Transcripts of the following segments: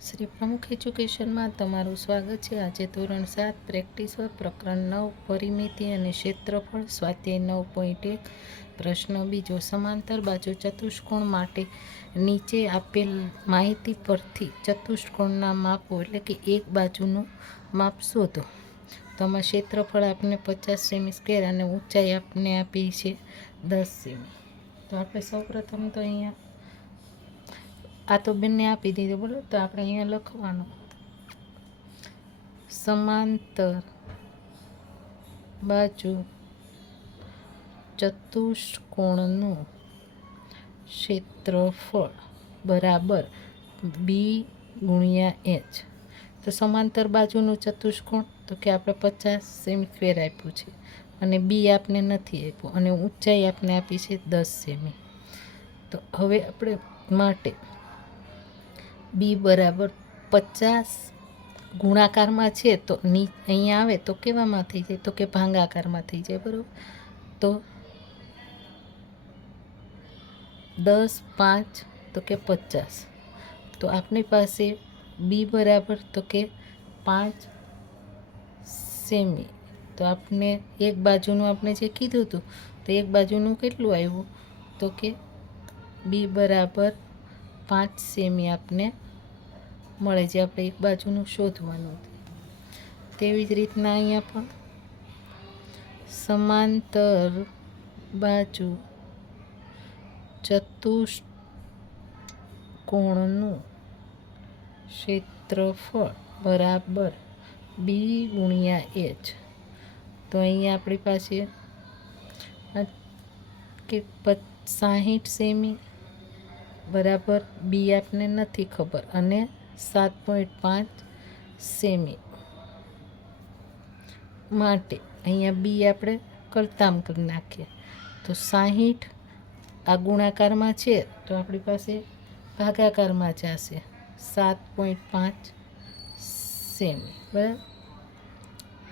શ્રી પ્રમુખ એજ્યુકેશનમાં તમારું સ્વાગત છે। આજે ધોરણ 7 પ્રેક્ટિસ વર્ક પ્રકરણ 9 પરિમિતિ અને ક્ષેત્રફળ સ્વાધ્યાય 9.1 પ્રશ્ન બીજો સમાંતર બાજુ ચતુષ્કોણ માટે નીચે આપેલ માહિતી પરથી ચતુષ્કોણના માપો એટલે કે એક બાજુનું માપ શોધો। તો આમાં ક્ષેત્રફળ આપને 50 સેમી સ્ક્વેર અને ઊંચાઈ આપને આપી છે 10 સેમી। તો આપણે સૌપ્રથમ તો અહીંયા આ તો બંને આપી દીધું બોલો। તો આપણે અહીંયા લખવાનું સમાંતર બાજુ ચતુષ્કોણનું ક્ષેત્રફળ બરાબર બી ગુણ્યા એચ। તો સમાંતર બાજુનું ચતુષ્કોણ તો કે આપણે 50 સેમી સ્ક્વેર આપ્યું છે અને બી આપને નથી આપ્યું અને ઊંચાઈ આપને આપી છે 10 સેમી। તો હવે આપણે માટે બી બરાબર 50 ગુણાકારમાં છે તો અહીંયા આવે તો કેવામાં થઈ જાય તો કે ભાગાકારમાં થઈ જાય બરાબર। તો 10 5 તો કે 50। તો આપણી પાસે બી બરાબર તો કે 5 સેમી। તો આપણે એક બાજુનું આપણે જે કીધું હતું તો એક બાજુનું કેટલું આવ્યું તો કે બી બરાબર 5 સેમી આપને મળે જે આપણે એક બાજુનું શોધવાનું હતું। તેવી જ રીતના અહીંયા પણ સમાંતર બાજુ ચતુષ્કોણનું ક્ષેત્રફળ બરાબર બી ગુણ્યા એચ। તો અહીંયા આપણી પાસે કે 60 સેમી બરાબર બી આપને નથી ખબર અને 7.5 સેમી માટે અહીંયા બી આપણે કરતામ કરી નાખીએ। તો 60 આ ગુણાકારમાં છે તો આપણી પાસે ભાગાકારમાં જશે 7.5 સેમી બરાબર।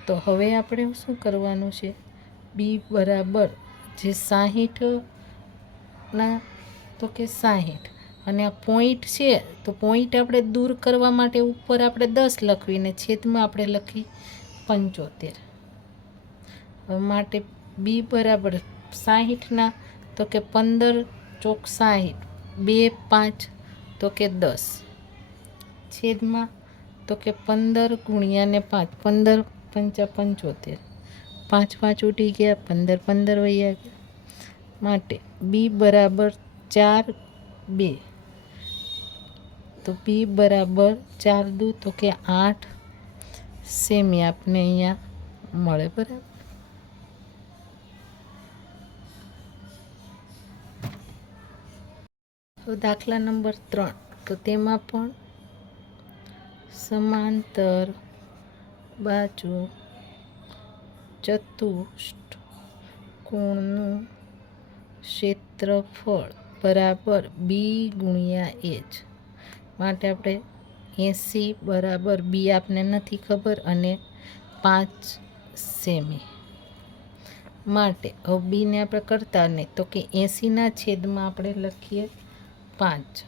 તો હવે આપણે શું કરવાનું છે બી બરાબર જે 60 ના તો કે 60 અને આ પોઈન્ટ છે તો પોઈન્ટ આપણે દૂર કરવા માટે ઉપર આપણે 10 લખવીને છેદમાં આપણે લખી 75। હવે માટે બી બરાબર 60ના તો કે 15 ચોક 60 2 5 તો કે 10 છેદમાં તો કે 15 ગુણ્યા ને 5 15 5 75 5 5 ઉડી ગયા 15 15 વયા ગયા માટે બી બરાબર 4 2। તો બી બરાબર 4 દુ તો કે 8 સેમી આપને અહીંયા મળે બરાબર। તો દાખલા નંબર 3 તો તેમાં પણ સમાંતર બાજુ ચતુષ્કોણનું ક્ષેત્રફળ બરાબર બી ગુણ્યા એચ માટે આપણે 80 બરાબર બી આપને નથી ખબર અને 5 સેમી માટે હવે બીને આપણે કરતા નહીં તો કે 80ના છેદમાં આપણે લખીએ 5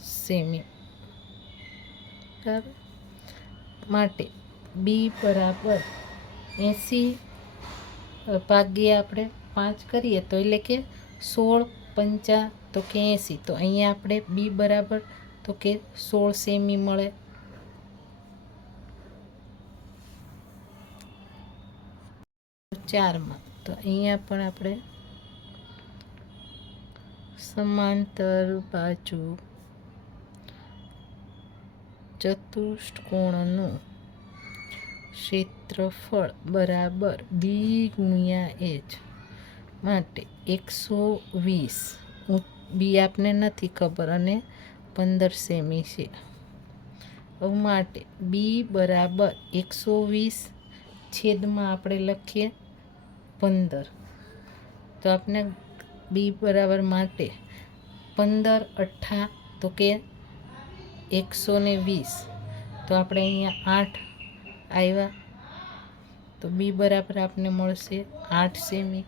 સેમી બરાબર। માટે બી બરાબર 80 ભાગ્યા આપણે 5 કરીએ તો એટલે કે 16 5 તો કે 80। તો અહીંયા આપણે બી બરાબર તો કે 16 સેમી મળે। ચારમાં તો અહીંયા પણ આપણે સમાંતર બાજુ ચતુષ્કોણનું ક્ષેત્રફળ બરાબર બી ગુણ્યા એચ માટે 120 બી આપને નથી ખબર અને 15 સેમી છે। હવે માટે બી બરાબર 120 છેદમાં આપણે લખીએ 15। તો આપણે બી બરાબર માટે 15 8 તો કે 120 તો આપણે અહીંયા 8 આવ્યા તો બી બરાબર આપને મળશે 8 સેમી।